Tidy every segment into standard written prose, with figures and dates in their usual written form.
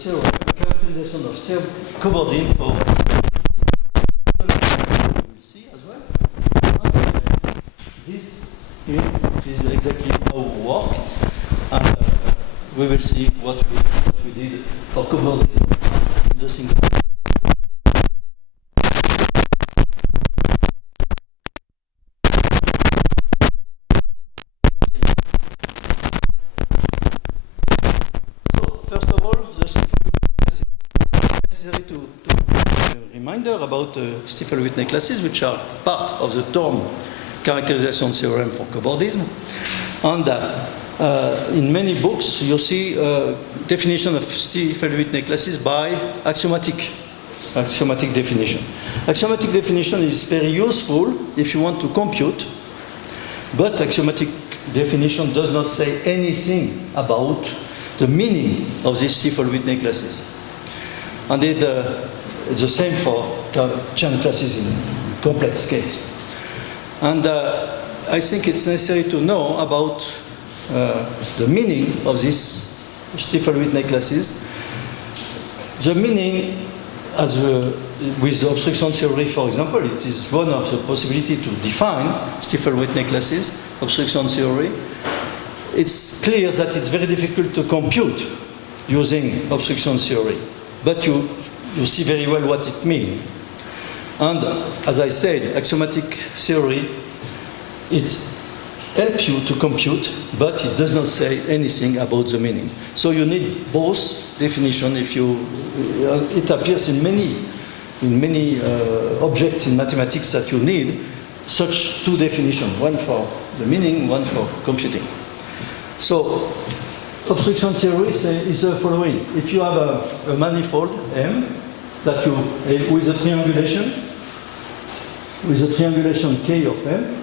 theorem, characterization of cobordine for we'll see as well. And this here is exactly how we work, and we will see what we did for cobordine in the single. About Stiefel-Whitney classes, which are part of the term characterization theorem for cobordism. And in many books, you see definition of Stiefel-Whitney classes by axiomatic definition. Axiomatic definition is very useful if you want to compute, but axiomatic definition does not say anything about the meaning of these Stiefel-Whitney classes. And it's the same for Chern classes in complex case. And I think it's necessary to know about the meaning of these Stiefel-Whitney classes. The meaning, as with the obstruction theory, for example, it is one of the possibility to define Stiefel-Whitney classes, obstruction theory. It's clear that it's very difficult to compute using obstruction theory, but you see very well what it means. And as I said, axiomatic theory, it helps you to compute, but it does not say anything about the meaning. So you need both definition. If you, it appears in many objects in mathematics that you need such two definitions, one for the meaning, one for computing. So obstruction theory is the following. If you have a manifold M that you, with a triangulation K of M,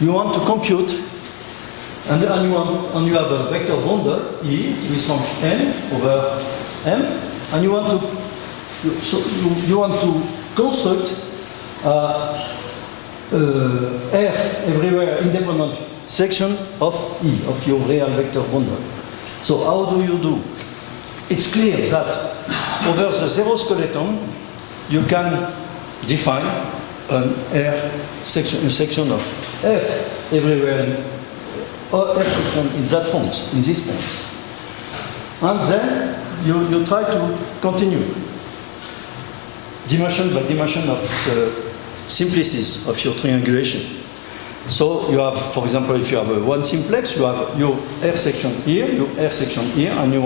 you want to compute, and you have a vector bundle E with some N over M, and you want to construct R everywhere independent section of E, of your real vector bundle. So how do you do? It's clear that over the zero skeleton, you can define an R section, a section of R everywhere, or R section in that point, in this point. And then you try to continue dimension by dimension of the simplices of your triangulation. So you have, for example, if you have one simplex, you have your R section here, your R section here, and you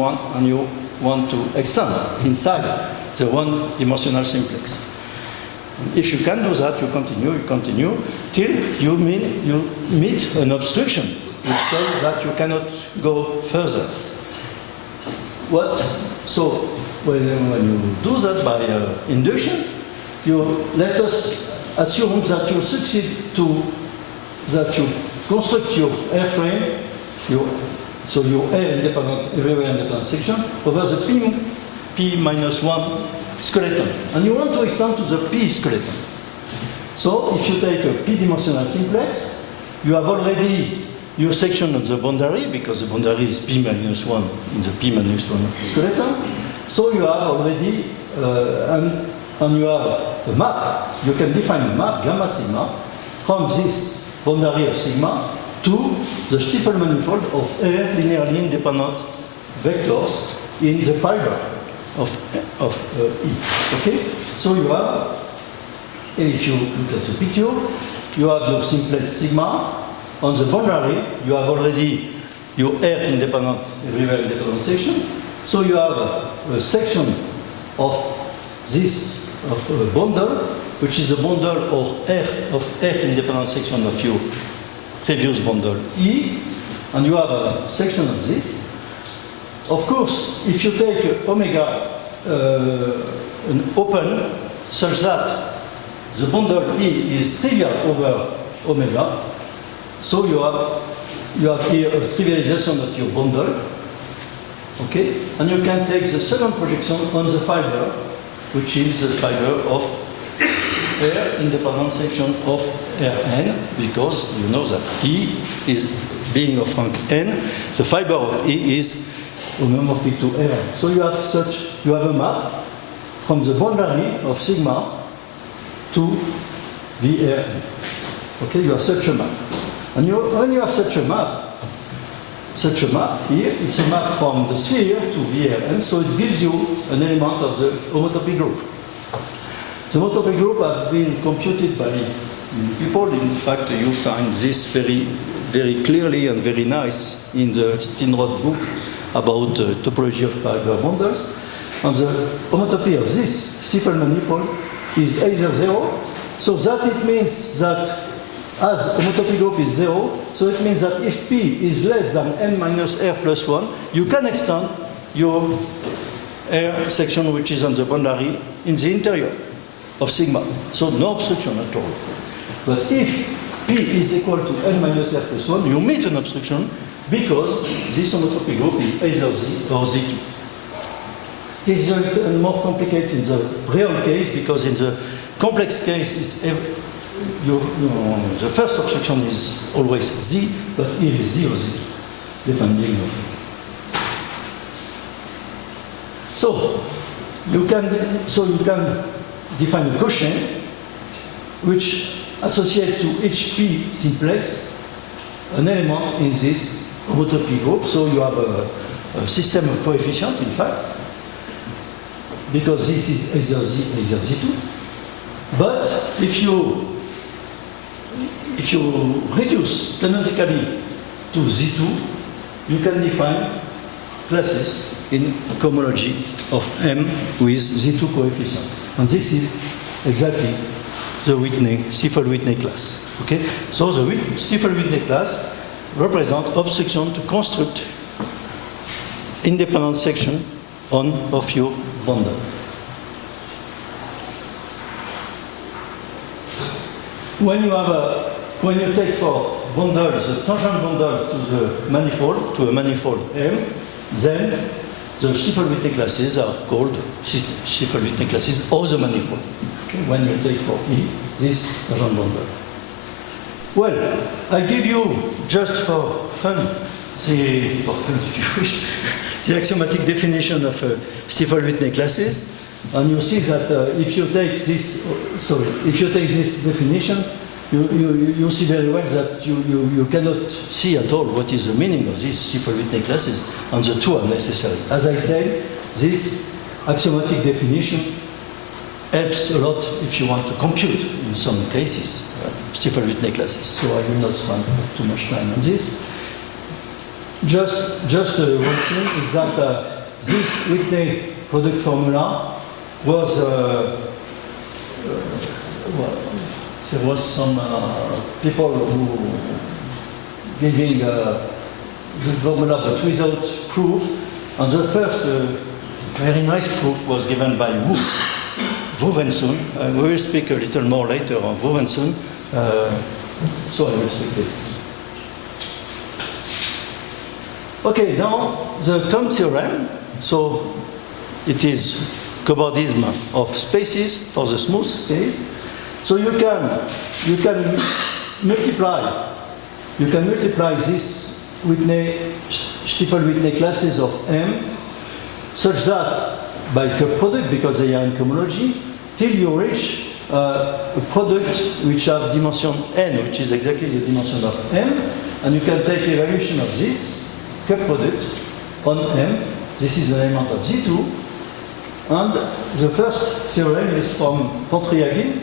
want to extend inside the one-dimensional simplex. If you can do that, you continue till you meet an obstruction, which says that you cannot go further. So when you do that by induction, let us assume that you succeed that you construct your airframe, so your air independent, everywhere independent section, over the P minus 1 skeleton. And you want to extend to the P skeleton. So if you take a P-dimensional simplex, you have already your section of the boundary, because the boundary is P minus 1 in the P minus 1 skeleton. So you have already, and you have a map. You can define a map, gamma sigma, from this boundary of sigma to the Stiefel manifold of R linearly independent vectors in the fiber of E. Okay? So you have, if you look at the picture, you have your simplex sigma. On the boundary, you have already your R independent, everywhere independent section. So you have a section of this, of a bundle, which is a bundle of R independent section of your previous bundle E, and you have a section of this. Of course, if you take omega an open such that the bundle E is trivial over omega, so you have here a trivialization of your bundle, okay? And you can take the second projection on the fiber, which is the fiber of R independent section of Rn, because you know that E is being of rank n. The fiber of E is homomorphic to Rn. So you have a map from the boundary of sigma to Vrn. Okay, you have such a map. And when you have such a map here, it's a map from the sphere to Vrn, so it gives you an element of the homotopy group. The homotopy group have been computed by people. In fact, you find this very, very clearly and very nice in the Steenrod book about topology of paragraph bundles. And the homotopy of this Stiefel manifold is either 0, so that it means that as homotopy group is 0, so it means that if P is less than n minus R plus 1, you can extend your R section which is on the boundary in the interior of sigma. So no obstruction at all. But if P is equal to n minus R plus 1, you meet an obstruction because this homotopy group is either Z or Z2. This is a little more complicated in the real case because in the complex case the first obstruction is always Z, but here is Z or Z, depending on. So you can define a quotient which associates to each P simplex an element in this homotopy group. So you have a system of coefficients, in fact, because this is either Z, either Z2. But if you reduce canonically to Z2, you can define classes in cohomology of M with Z2 coefficient. And this is exactly the Stiefel-Whitney class. Okay? So the Stiefel-Whitney class represents obstruction to construct independent section of your bundle. When you take for bundles the tangent bundle to a manifold M, then the Stiefel-Whitney classes are called Stiefel-Whitney classes of the manifold. Okay? When you take for E this tangent bundle. Well, I give you just for fun the axiomatic definition of Stiefel-Whitney classes. And you see that if you take this definition, you see very well that you cannot see at all what is the meaning of these Stiefel-Whitney classes, and the two are necessary. As I said, this axiomatic definition helps a lot if you want to compute, in some cases, Stiefel-Whitney classes. So I will not spend too much time on this. Just one thing is that this Whitney product formula was there was some people who giving the formula but without proof, and the first very nice proof was given by Vouvensohn. We will speak a little more later on Vouvensohn, so I will speak it. Okay, now the Thom theorem. So it is cobordism of spaces for the smooth case. So you can multiply this Stiefel-Whitney classes of M such that by cup product, because they are in cohomology, till you reach a product which have dimension n, which is exactly the dimension of M, and you can take evaluation of this cup product on M. This is an element of Z2. And the first theorem is from Pontryagin.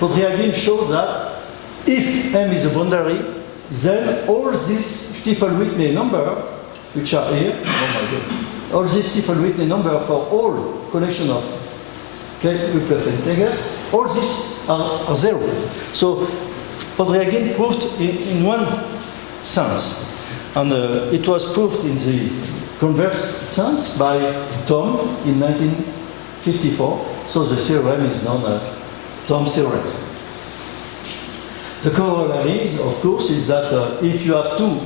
Pontryagin showed that if M is a boundary, then all these Stiefel-Whitney number, which are here, all these Stiefel-Whitney number for all collection of K-Upf integers, all these are zero. So Pontryagin proved in one sense. And it was proved in the converse sense by Thom in 1954. So the theorem is known as Thom's theorem. The corollary, of course, is that if you have two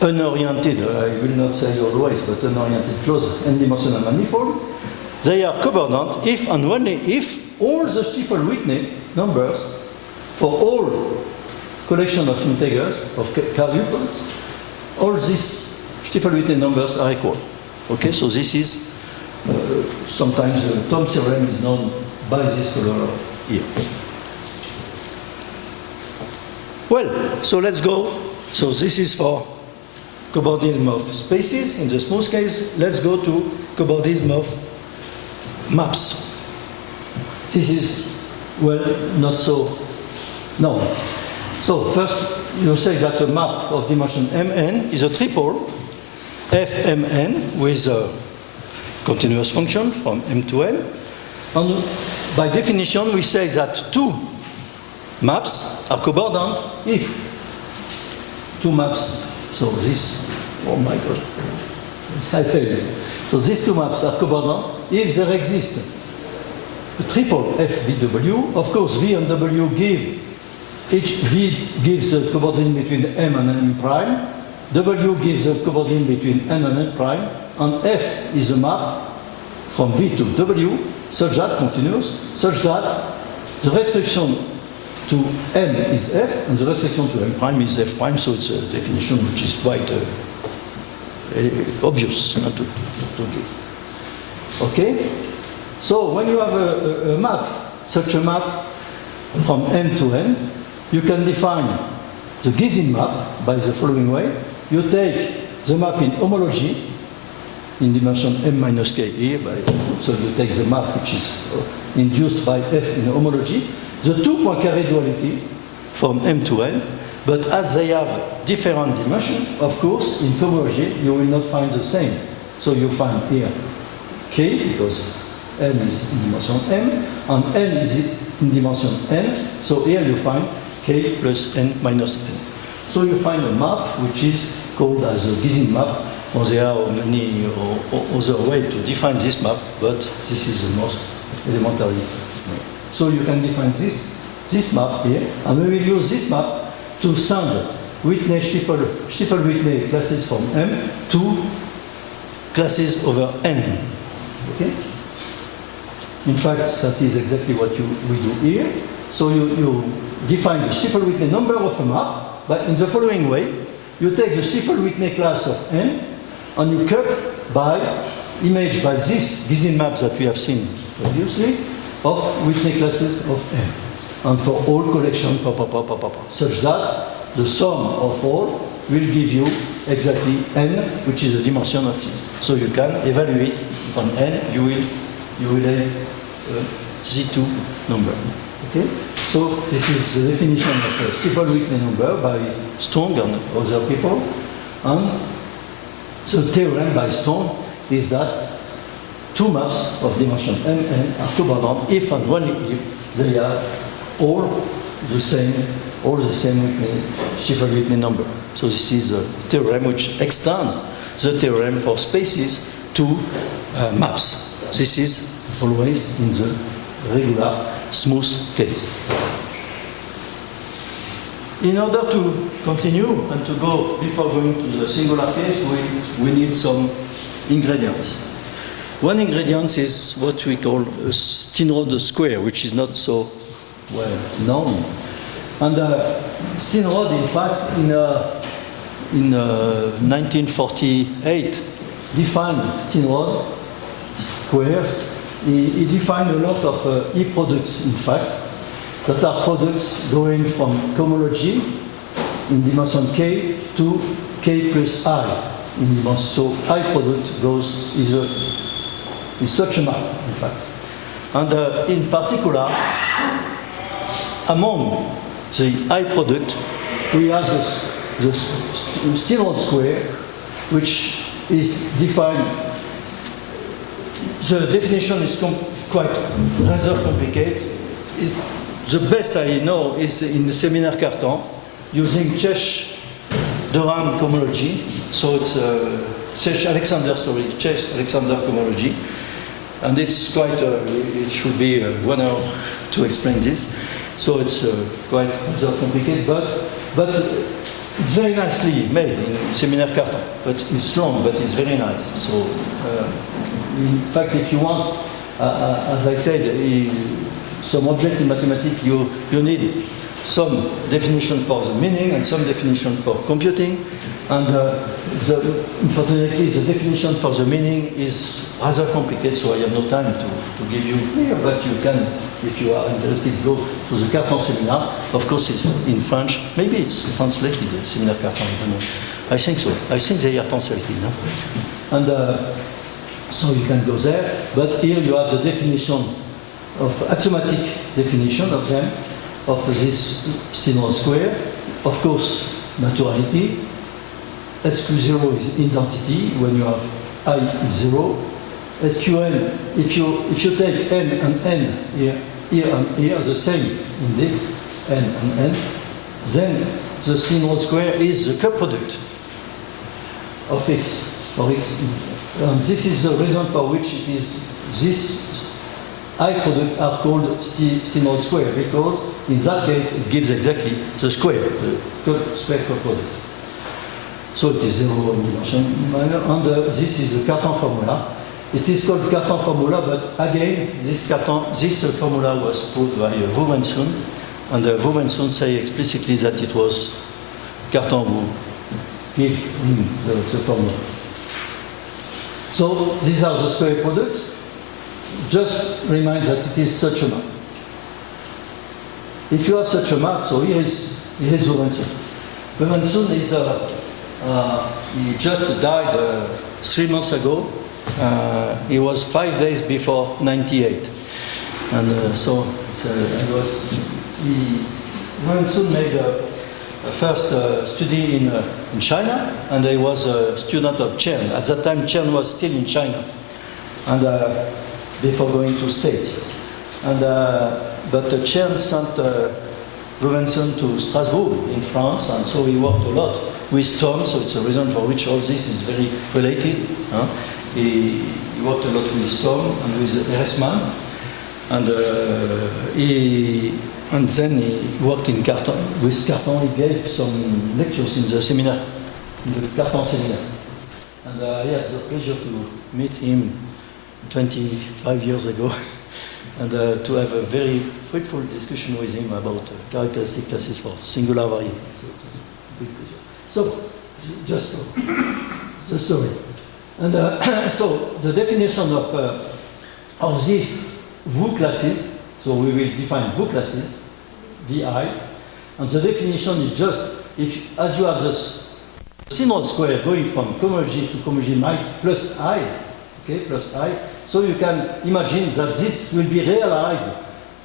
unoriented, I will not say always, but unoriented closed n-dimensional manifold, they are cobordant if and only if all the Stiefel-Whitney numbers for all collection of integers of K-Upf, all these Stiefel-Whitney numbers are equal. Okay, so this is sometimes the Thom theorem is known by this color here. Well, so let's go. So this is for cobordism of spaces. In the smooth case, let's go to cobordism of maps. This is, well, not so known. So first, you say that a map of dimension Mn is a triple Fmn with a continuous function from M to N. And by definition, we say that two maps are cobordant if two maps, so this, oh my God, I tell you. So these two maps are cobordant if there exists a triple FVW. Of course, V and W give, each V gives a cobordism between M and N prime, W gives a cobordism between N and N prime, and F is a map from V to W, such that, continuous, such that the restriction to M is F, and the restriction to M prime is F prime, so it's a definition which is quite obvious to give. Okay? So when you have a map, such a map from M to N, you can define the Gysin map by the following way. You take the map in homology, in dimension M minus K here, so you take the map which is induced by F in homology, the two Poincaré duality from M to N, but as they have different dimensions, of course, in cohomology you will not find the same. So you find here K, because M is in dimension M, and N is in dimension N, so here you find K plus N minus N. So you find a map which is called as a Gysin map. Well, there are many other ways to define this map, but this is the most elementary. So you can define this map here, and we will use this map to send Stiefel-Whitney classes from M to classes over N. Okay? In fact, that is exactly what we do here. So you define the Stiefel-Whitney number of a map, but in the following way. You take the Stiefel-Whitney class of N, and you cut by image by this Gysin map that we have seen previously of Whitney classes of M. And for all collection, such that the sum of all will give you exactly N, which is the dimension of this. So you can evaluate on N, you will have a Z2 number. Okay? So this is the definition of a Stiefel-Whitney number by Strong and other people. And the theorem by Strong is that two maps of dimension Mn are cobordant if and only if they are all the same Stiefel-Whitney number. So this is a theorem which extends the theorem for spaces to maps. This is always in the regular smooth case. In order to continue and to go before going to the singular case, we need some ingredients. One ingredient is what we call a Steenrod square, which is not so well known. And Steenrod, in fact, in 1948, defined Steenrod squares. He defined a lot of E-products, in fact, that are products going from cohomology in dimension K to K plus I in dimension. So I product is such a map, in fact. And in particular, among the I product, we have the Steenrod square, which is defined. The definition is quite rather complicated. The best I know is in the Séminaire Cartan, using Čech-Doran cohomology. So it's Czech-Alexander cohomology. And it's quite, it should be 1 hour to explain this. So it's quite rather complicated, but it's very nicely made in Séminaire Cartan. But it's long, but it's very nice. So, in fact, if you want, as I said, some object in mathematics, you need some definition for the meaning and some definition for computing. And unfortunately, the definition for the meaning is rather complicated, so I have no time to give you here, but you can, if you are interested, go to the Cartan seminar. Of course, it's in French. Maybe it's translated, the seminar Cartan, I don't know. I think so. I think they are translated. No? And so you can go there, but here you have the definition of axiomatic definition of them, of this Steenrod square. Of course, naturality. SQ0 is identity when you have I is 0. SQN, if you take n and n here and here, the same index, n and n, then the Steenrod square is the co-product of x for x. And this is the reason for which it is this I product are called Steenrod square, because in that case it gives exactly the square, the square co-product. So it is 0 in dimension, and this is the Cartan formula. It is called Cartan formula, but again, this formula was proved by Vouvensohn, and Vouvensohn say explicitly that it was Cartan who gave him the formula. So these are the square products. Just remind that it is such a map. If you have such a map, so here is Vouvensohn. Vouvensohn is he just died 3 months ago. He was 5 days before 98, and so Vouvensohn made a first study in China, and he was a student of Chen. At that time, Chen was still in China, and before going to States, and but Chen sent Vouvensohn to Strasbourg in France, and so he worked a lot with Thom, so it's a reason for which all this is very related. He worked a lot with Thom and with Ehresmann, and then he worked in Cartan. With Cartan, he gave some lectures in the seminar, in the Cartan seminar. And I had the pleasure to meet him 25 years ago, and to have a very fruitful discussion with him about characteristic classes for singular variety. So it was a big pleasure. So, just the story. And so the definition of these VU classes, so we will define VU classes, VI, and the definition is just, if as you have this Steenrod square going from cohomology to cohomology plus I, okay, plus I, so you can imagine that this will be realized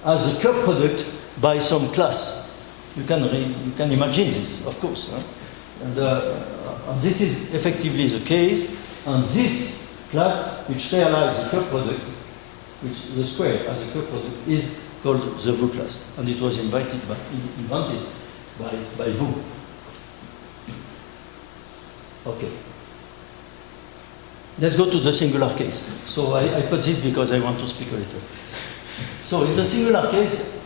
as a curve product by some class. You can imagine this, of course. Huh? And this is effectively the case, and this class which realizes the curve product, which the square as a curve product, is called the VU class, and it was invented by VU. Okay. Let's go to the singular case. So I put this because I want to speak a little. So in the singular case,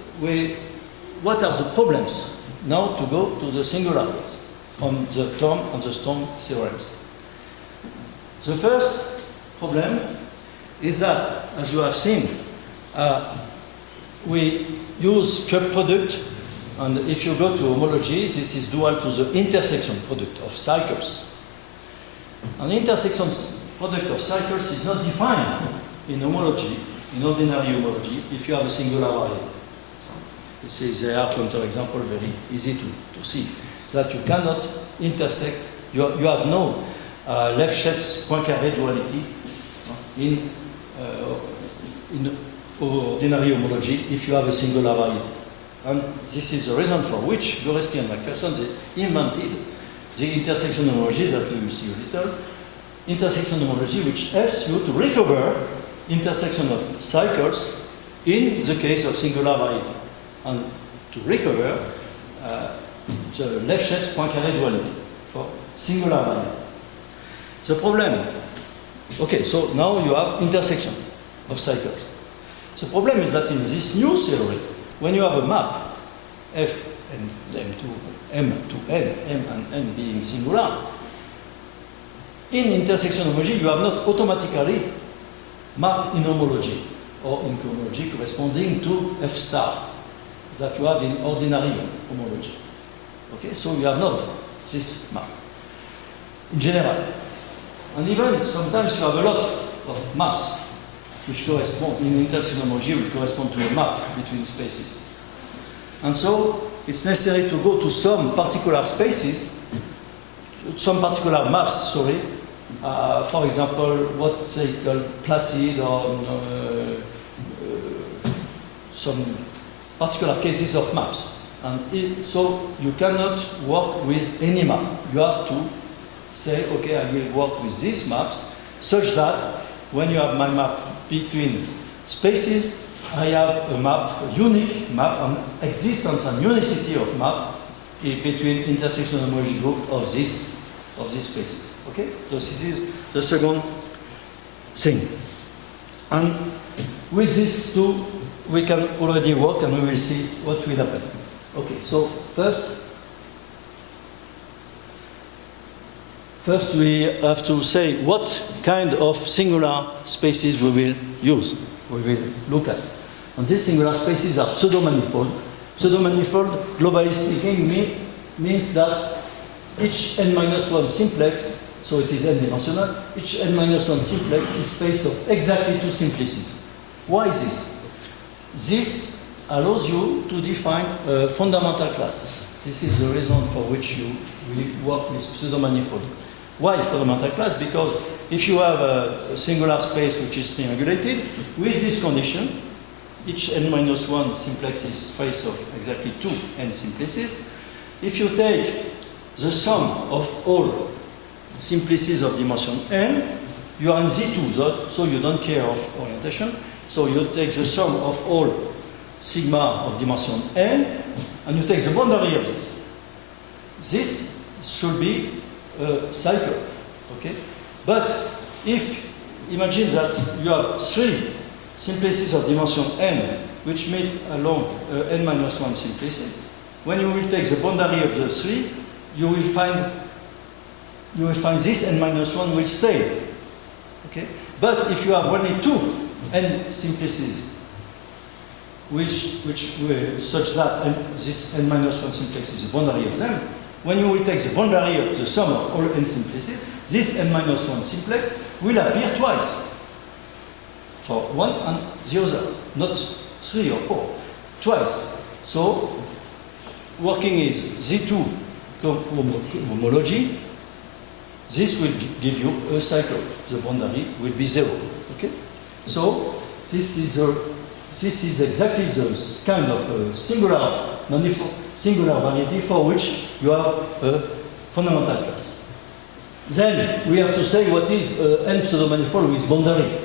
what are the problems? Now to go to the singular case from the Thom and the Strong theorems. The first problem is that, as you have seen, we use curve product, and if you go to homology, this is dual to the intersection product of cycles. An intersection product of cycles is not defined in homology, in ordinary homology, if you have a singular variety. This is a counterexample, very easy to see, that you cannot intersect, you have no Lefschetz Poincaré duality in ordinary homology if you have a singular variety. And this is the reason for which Goreski and Macpherson, they invented the intersection homology that we will see a little. Intersection homology which helps you to recover intersection of cycles in the case of singular variety, and to recover the Lefschetz Poincaré duality for singular variety. The problem, okay, so now you have intersection of cycles. The problem is that in this new theory, when you have a map, F and M to N, M and N being singular, in intersection homology, you have not automatically map in homology or in cohomology corresponding to F star. that you have in ordinary homology. Okay, so you have not this map in general. And even sometimes you have a lot of maps which correspond, in intersection homology, will correspond to a map between spaces. And so it's necessary to go to some particular spaces, some particular maps, sorry, for example, what they call Placid or some particular cases of maps. And so you cannot work with any map. You have to say, okay, I will work with these maps, such that when you have my map between spaces, I have a map, a unique map, an existence and unicity of map between intersection homology group of these spaces. Okay? So this is the second thing. And with these two, we can already work and we will see what will happen. Okay, so first we have to say what kind of singular spaces we will use, we will look at. And these singular spaces are pseudomanifold. Pseudomanifold, globally speaking, means that each n-1 simplex, so it is n-dimensional, each n-1 simplex is space of exactly two simplices. Why this? This allows you to define a fundamental class. This is the reason for which you will work with pseudomanifold. Why fundamental class? Because if you have a singular space which is triangulated, with this condition, each n-1 simplex is space of exactly two n simplices. If you take the sum of all simplices of dimension n, you are in Z2, so you don't care of orientation. So you take the sum of all sigma of dimension n, and you take the boundary of this. This should be a cycle, okay? But if, imagine that you have three simplices of dimension n, which meet along n-1 simplicity, when you will take the boundary of the three, you will find this n-1 will stay, okay? But if you have only two n simplices, which were such that this n-1 simplex is the boundary of them, when you will take the boundary of the sum of all n simplices, this n-1 simplex will appear twice. For one and the other, not three or four, twice. So, working is Z2 homology, this will give you a cycle. The boundary will be zero. Okay? So, this is exactly the kind of singular variety for which you have a fundamental class. Then we have to say what is n pseudomanifold with boundary,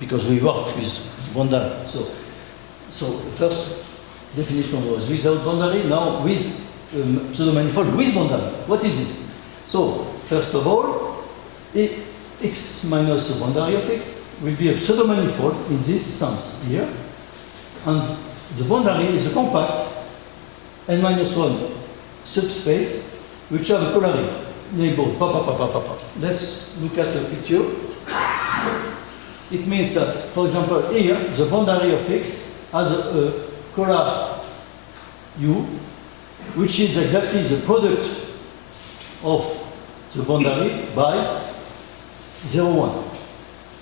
because we work with boundary. So first definition was without boundary. Now with pseudomanifold with boundary. What is this? So first of all, x minus the boundary of x will be a pseudomanifold in this sense here, and the boundary is a compact n-1 subspace which have a polarity neighborhood. Let's look at the picture. It means that, for example, here the boundary of x has a polar u, which is exactly the product of the boundary by 0, 1.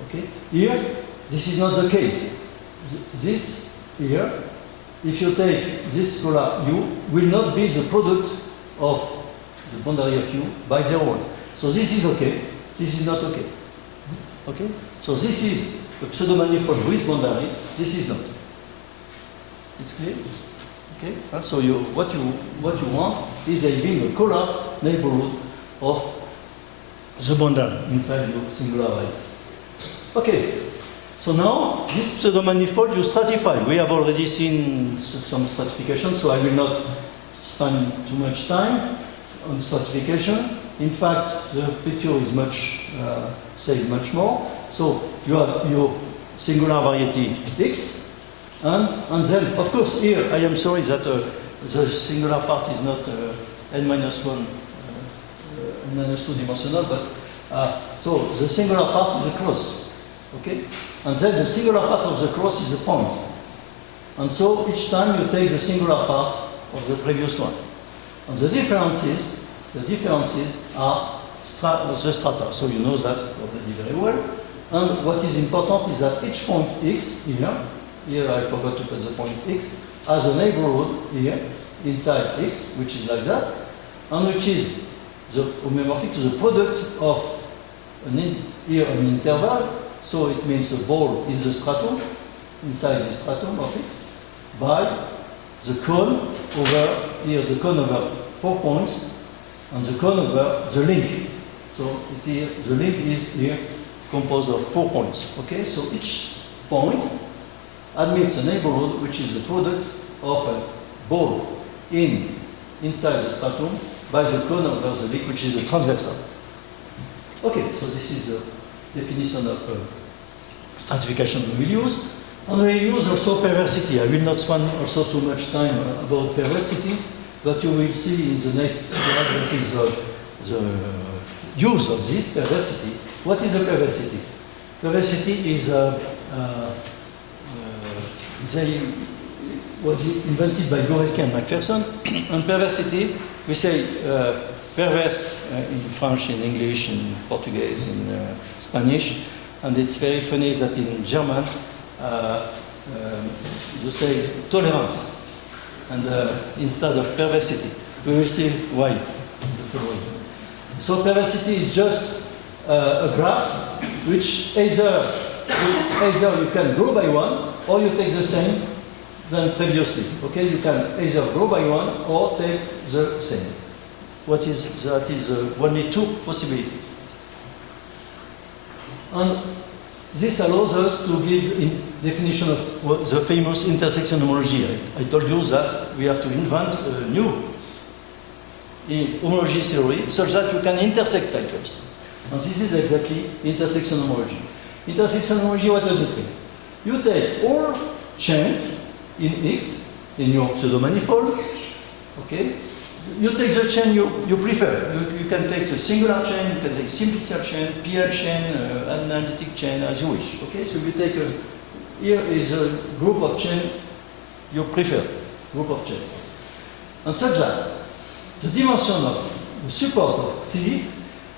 Okay? Here, this is not the case. This here, if you take this polar u, will not be the product of the boundary of u by 0, 1. So this is okay. This is not okay. Okay? So this is a pseudomanifold with boundary. This is not. It's clear? Okay? And so what you want is having a polar neighborhood of the boundary inside your singular variety. Okay, so now this pseudomanifold you stratify. We have already seen some stratification, so I will not spend too much time on stratification. In fact, the picture is says much more. So you have your singular variety x, and then, of course, here I am sorry that the singular part is not n-1, n-2 dimensional, but so the singular part is a cross. Okay? And then the singular part of the cross is a point. And so each time you take the singular part of the previous one. And the differences are the strata. So you know that already very well. And what is important is that each point x here I forgot to put the point x, has a neighborhood here inside x, which is like that, and which is the homomorphic to the product of here an interval, so it means a ball in the stratum, inside the stratum of x, by the cone over here, the cone over 4 points, and the cone over the link. So the link is here composed of 4 points. Okay, so each point admits a neighborhood which is the product of a ball inside the stratum by the cone over the link, which is the transversal. Okay, so this is the definition of stratification we will use. And we use also perversity. I will not spend also too much time about perversities, but you will see in the next slide what is the use of this perversity. What is a perversity? Perversity is was invented by Goreski and Macpherson. And perversity, we say perverse in French, in English, in Portuguese, in Spanish, and it's very funny that in German you say tolerance and instead of perversity. We will see why. So perversity is just a graph which either you can grow by one or you take the same than previously. Okay, you can either grow by one or take the same. That is only two possibilities. And this allows us to give a definition of the famous intersection homology. I told you that we have to invent a new homology theory such that you can intersect cycles. And this is exactly intersection homology. Intersection homology, what does it mean? You take all chains in X, in your pseudo-manifold, okay? You take the chain you prefer. You can take the singular chain, you can take simplicial chain, PL chain, analytic chain, as you wish. Okay, so you take here is a group of chain you prefer, group of chain. And such that the dimension of the support of C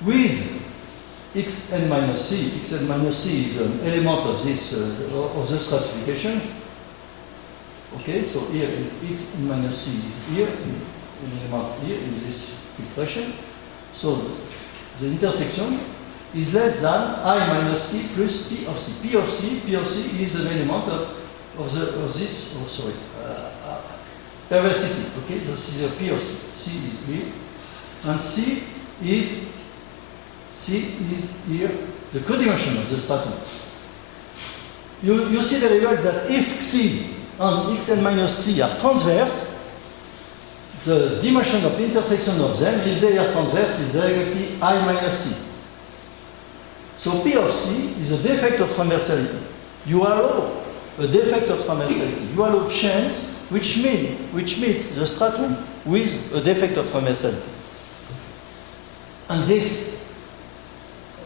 with xn minus c, xn minus c is an element of this of the stratification. Okay, so here is xn minus c is here. Element here in this filtration. So the intersection is less than I minus C plus P of C. P of C is an element of this, perversity. Okay, this is a P of C. C is here. And C is here the codimension of the stratum. You see very well that if C and xn minus C are transverse, the dimension of intersection of them, if they are transverse, is directly I minus C. So P of C is a defect of transversality. You allow a defect of transversality. You allow chains which meet the stratum with a defect of transversality. And this,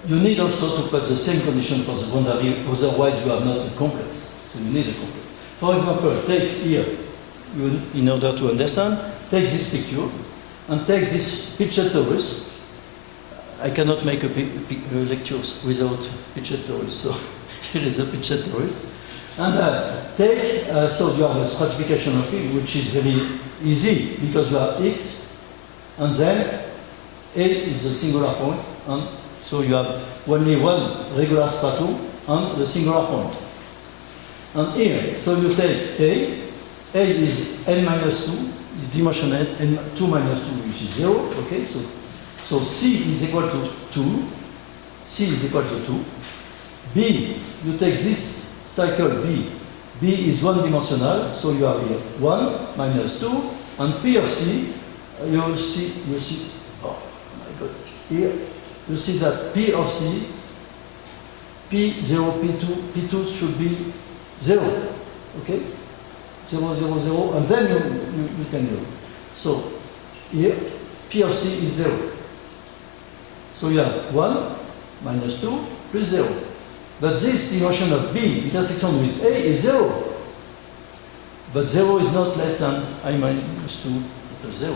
you need also to put the same condition for the boundary, otherwise you have not a complex. So you need a complex. For example, take here, in order to understand, take this picture and take this picture torus. I cannot make a lectures without picture torus, so here is a picture torus. And take, so you have a stratification of it, which is very easy because you have x, and then A is a singular point, and so you have only one regular stratum and the singular point. And here, so you take A is n minus 2, dimension n 2 minus 2, which is 0, okay, so C is equal to 2, C is equal to 2, B, you take this cycle B is one dimensional, so you have here 1 minus 2, and P of C, you see, oh my god, here, you see that P of C, P0, P2 should be 0, okay? 0, 0, 0, and then you can do. So here, P of C is 0. So you have 1 minus 2 plus 0. But this dimension of B intersection with A is 0. but 0 is not less than I minus 2 equals 0.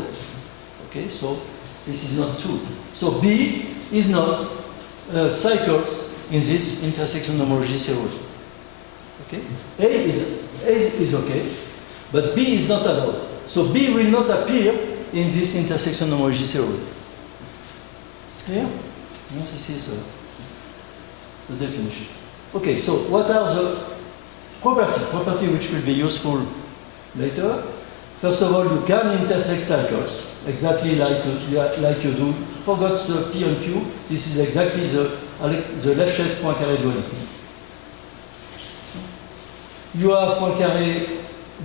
Okay, so this is not 2. So B is not cycles in this intersection homology theory. Okay, A is okay, but B is not allowed. So B will not appear in this intersection homology theory. It's clear? Yes, this is the definition. Okay, so what are the property which will be useful later? First of all, you can intersect cycles, exactly like you do. Forgot the P and Q. This is exactly the Lefschetz Poincaré duality. You have Poincaré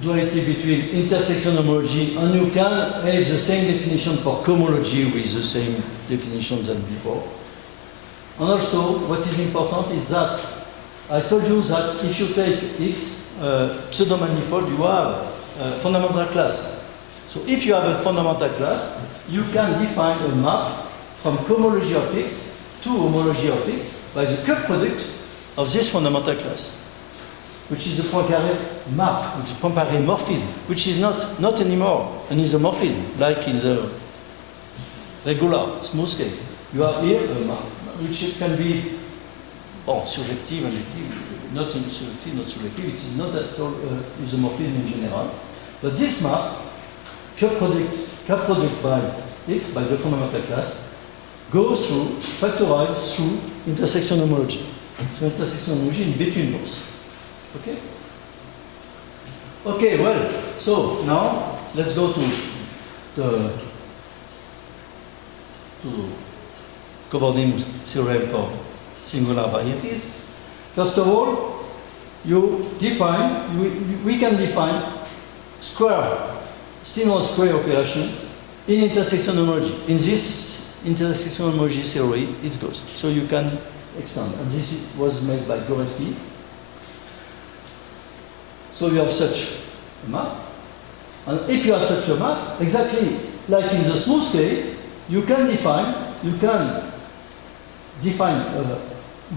duality between intersection homology, and you can have the same definition for cohomology with the same definitions than before. And also, what is important is that I told you that if you take X pseudo-manifold, you have a fundamental class. So if you have a fundamental class, you can define a map from cohomology of X to homology of X by the cup product of this fundamental class, which is a Poincaré map, which is a Poincaré morphism, which is not anymore an isomorphism, like in the regular smooth case. You have here a map, which can be surjective, injective, not surjective, not selective. It is not at all isomorphism in general. But this map, cup product by X, by the fundamental class, goes through, factorized through intersection homology. So intersection homology in between both. Okay? Okay, well, so now let's go to the Cobordin theorem for singular varieties. First of all, we can define Stirnov square operation in intersection homology. In this intersection homology theory, it goes. So you can extend. And this was made by Goreski. So you have such a map. And if you have such a map, exactly like in the smooth case, you can define a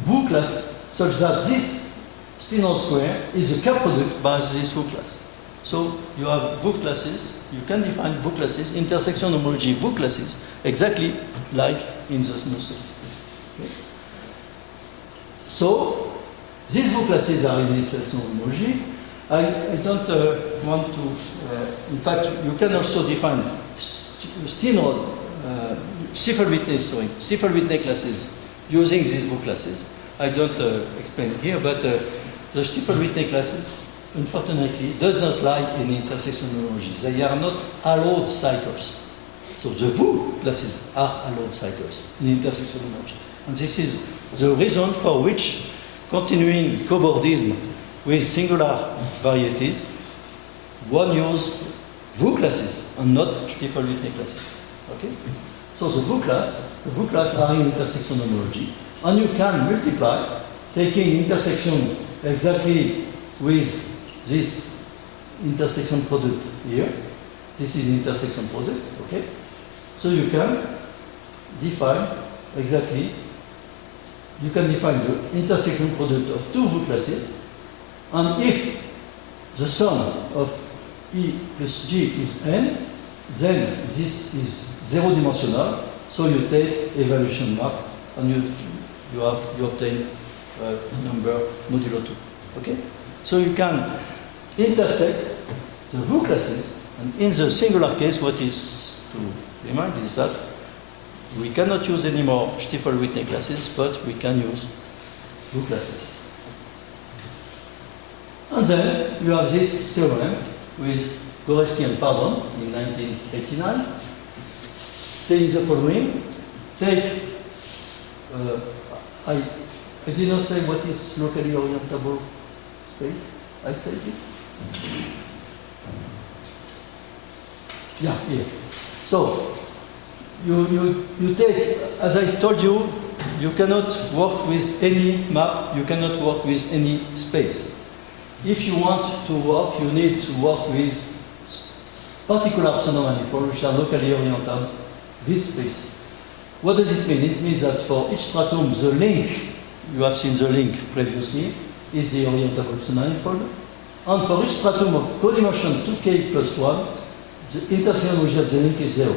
Wu class such that this Stirnov square is a cup product by this Wu class. So you have Wu classes, you can define Wu classes, intersection homology Wu classes, exactly like in the smooth case. Okay. So these Wu classes are in intersection homology. I don't want to, in fact, you can also define Stirnov, Stiefel-Whitney classes using these Wu classes. I don't explain here, but the Stiefel-Whitney classes, unfortunately, does not lie in intersection homology. They are not allowed cycles. So the Wu classes are allowed cycles in intersection homology. And this is the reason for which continuing cobordism with singular varieties, one uses Wu classes and not Stiefel-Whitney classes. Okay? So the Wu class are in intersection homology, and you can multiply, taking intersection exactly with this intersection product here. This is intersection product, okay? So you can define exactly, you can define the intersection product of two Wu classes, and if the sum of E plus G is n, then this is zero-dimensional, so you take evaluation map and you obtain number modulo 2. Okay? So you can intersect the Wu classes, and in the singular case, what is to remind is that we cannot use anymore Stiefel-Whitney classes, but we can use Wu classes. And then you have this theorem with Goreski and Pardon in 1989, saying the following: take, I did not say what is locally orientable space. I said this? Yeah, here. So, you take, as I told you, you cannot work with any map, you cannot work with any space. If you want to work, you need to work with particular pseudo-manifolds which are locally orientable with space. What does it mean? It means that for each stratum, the link, you have seen the link previously, is the orientable pseudo-manifold. And for each stratum of codimension 2k plus 1, the intersection of the link is 0.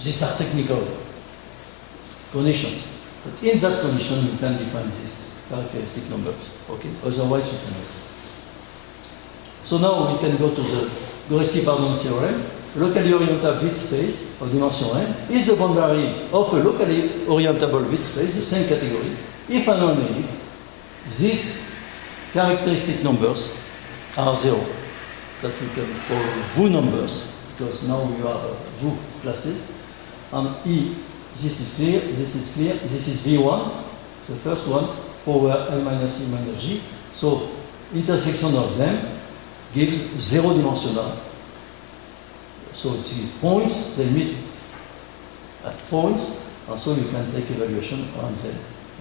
These are technical conditions. But in that condition, you can define these characteristic numbers. Okay? Otherwise, you cannot. So now we can go to the Goreski-Pardon theorem. Locally orientable bit space of dimension n is the boundary of a locally orientable bit space, the same category, if and only if these characteristic numbers are 0. That we can call VU numbers, because now we have VU classes. And this is clear, this is clear, this is V1, the first one, power L minus E minus G. So intersection of them gives 0 dimensional. So it's points, they meet at points, and so you can take evaluation and then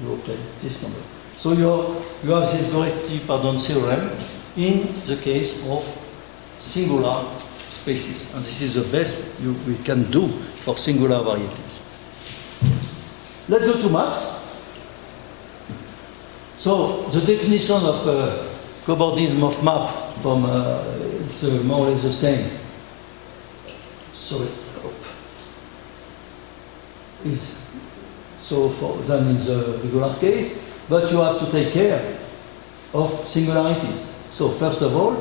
you obtain this number. So you have this Goreski-Pardon theorem in the case of singular spaces. And this is the best we can do for singular varieties. Let's go to maps. So the definition of cobordism of map from it's more or less the same. Sorry. Is so than in the regular case, but you have to take care of singularities. So first of all,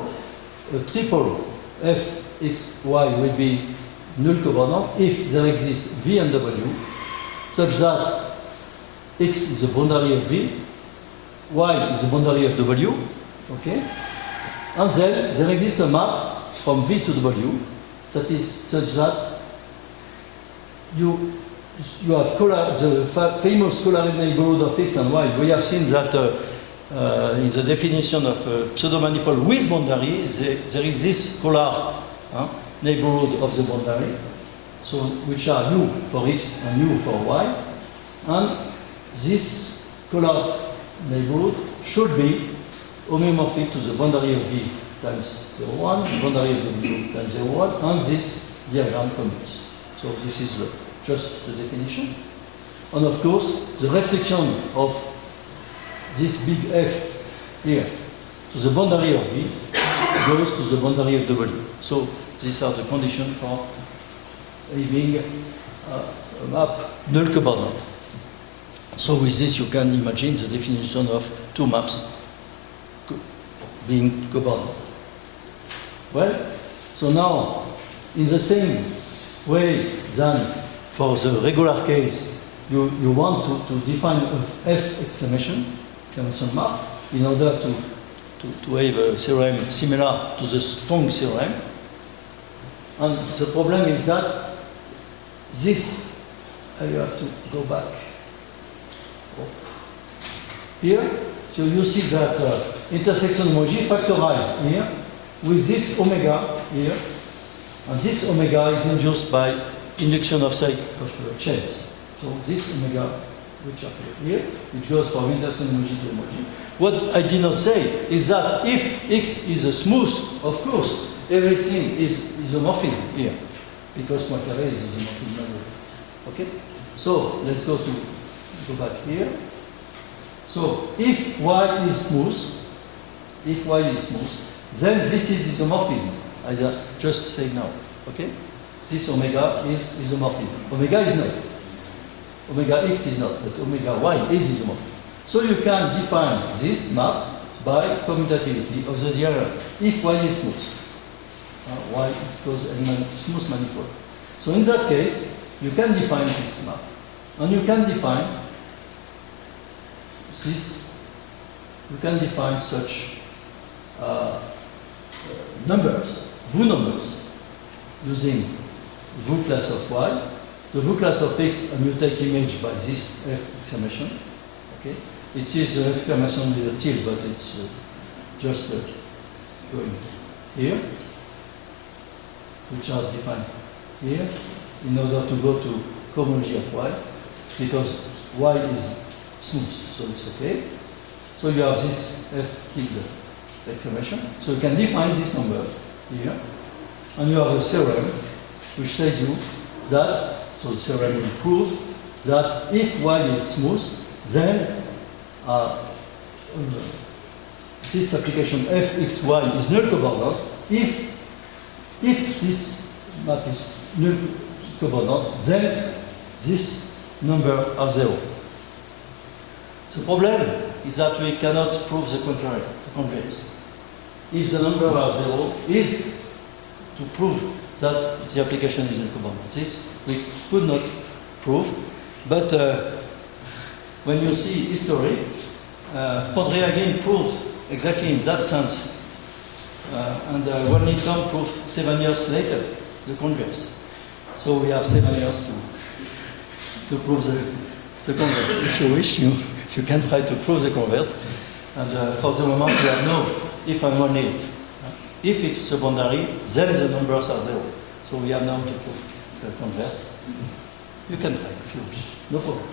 a triple f x y will be null cobordant if there exists v and w, such that x is the boundary of v, y is the boundary of w, okay? And then there exists a map from v to w that is such that you have the famous colored neighborhood of x and y. We have seen that in the definition of pseudomanifold with boundary, there is this polar neighborhood of the boundary, so which are u for x and u for y, and this colored neighborhood should be homeomorphic to the boundary of v times 0, 1, boundary of w times 0, 1, and this diagram commutes. So this is just the definition. And of course, the restriction of this big F here to the boundary of V goes to the boundary of W. So these are the conditions for having a map null cobordant. So with this you can imagine the definition of two maps being cobordant. Well, so now in the same way than for the regular case, you want to define a F exclamation map in order to have a theorem similar to the strong theorem. And the problem is that this, you have to go back here. So you see that intersection emoji factorized here with this omega here. And this omega is induced by induction of chains. So this omega, which appear here, which goes from intersection emoji to emoji. What I did not say is that if x is a smooth, of course, everything is isomorphism here, because Poincaré is isomorphism. Okay? So let's go back here. So if y is smooth, then this is isomorphism. I just say now. Okay? This omega is isomorphism. Omega is not. Omega x is not, but omega y is isomorphism. So you can define this map by commutativity of the diagram. If y is smooth, y is called a smooth manifold. So in that case, you can define this map. And you can define this, you can define such numbers, VU numbers, using VU class of y, the VU class of x, and you take image by this F exclamation. Okay? It is an exclamation with a tilde, but it's just going here, which are defined here, in order to go to cohomology of y, because y is smooth, so it's okay. So you have this F tilde exclamation. So you can define these numbers here, and you have a theorem which says you that, so the theorem will prove that if y is smooth, then this application fxy is null covariant if this map is null covariant, then these numbers are 0. The problem is that we cannot prove the contrary, the converse. If the numbers are 0, is to prove that the application is null covariant. This we could not prove, but when you see history, Podryagin proved exactly in that sense, and Wellington proved 7 years later the converse. So we have 7 years to prove the converse. If you wish, you can try to prove the converse. And for the moment, we have no if and only if. If it's a boundary, then the numbers are 0. So we have now to prove the converse. You can try if you wish, no problem.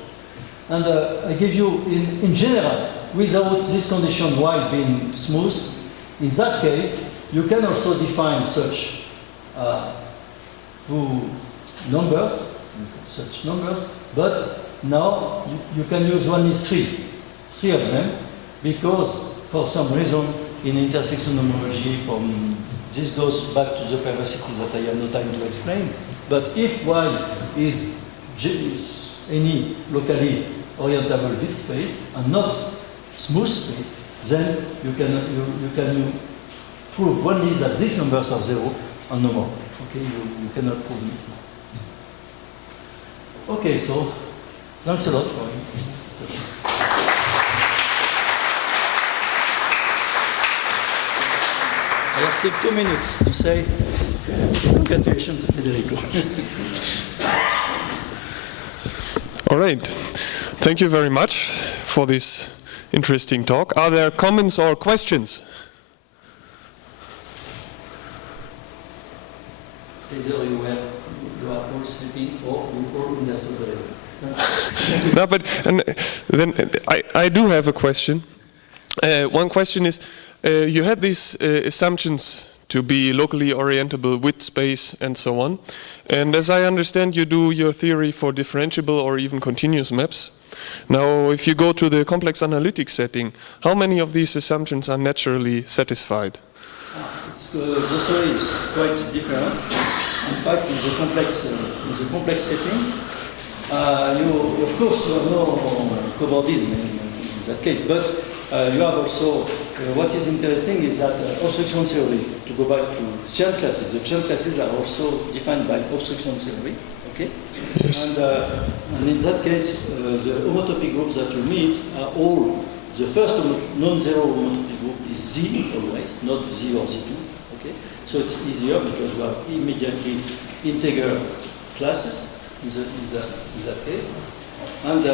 And I give you, in general, without this condition y being smooth, in that case, you can also define such numbers, but now you can use only three of them, because for some reason in intersection homology, this goes back to the perversity that I have no time to explain. But if y is any locally orientable Witt space and not smooth space, then you can prove only that these numbers are 0 and no more. Okay, you cannot prove it. Okay, so thanks a lot for it. I have still 2 minutes to say congratulations to Federico. All right. Thank you very much for this interesting talk. Are there comments or questions? Either you are all sleeping or you all understood. No, but and then I do have a question. One question is, you had these assumptions to be locally orientable with space and so on. And as I understand, you do your theory for differentiable or even continuous maps. Now, if you go to the complex analytic setting, how many of these assumptions are naturally satisfied? The story is quite different. In fact, in the complex setting, you of course you have no cobordism in that case, but you have also what is interesting is that obstruction theory. To go back to Chern classes, the Chern classes are also defined by obstruction theory. Okay, yes. And in that case, the homotopy groups that you meet are all the first non-zero homotopy group is Z always, not Z or Z2. Okay, so it's easier because you have immediately integer classes in that case, and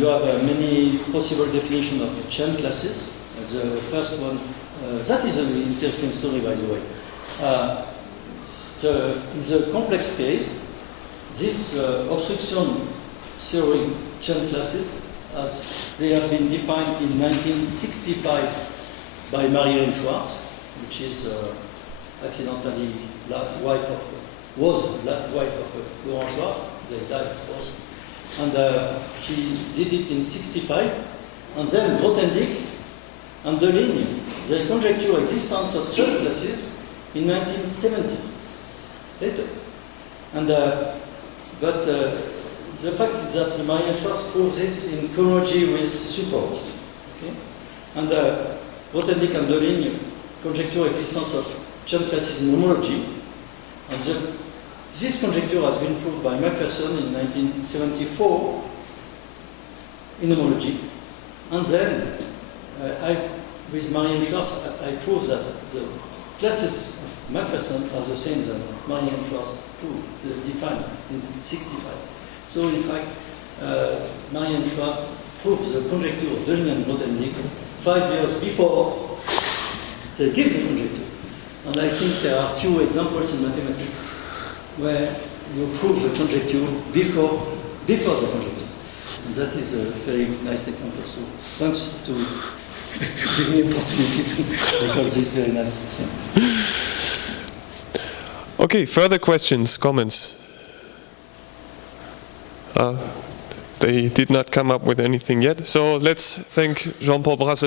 you have many possible definitions of Chern classes. The first one, that is an interesting story, by the way. In the complex case, this obstruction theory Chern classes, as they have been defined in 1965 by Marie-Hélène Schwartz, which is accidentally wife of Laurent Schwartz. They died, of course. And she did it in 65. And then Grothendieck and Deligne, they conjecture existence of Chern classes in 1970. Later. And but the fact is that Marie-Hélène Schwartz proves this in chronology with support. Okay? And Grothendieck and Deligne conjecture existence of Chern classes in homology. And this conjecture has been proved by Macpherson in 1974 in homology. And then, with Marie-Hélène Schwartz, I proved that the classes of Macpherson are the same as Marie-Hélène Schwartz defined in 65. So, in fact, Marie-Hélène Schwartz proved the conjecture of Deligne and Grothendieck 5 years before they give the conjecture. And I think there are few examples in mathematics where you prove the conjecture before the conjecture. And that is a very nice example. So thanks to give me the opportunity to record this very nice thing. Okay, further questions, comments? they did not come up with anything yet. So let's thank Jean-Paul Brazel